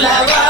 la.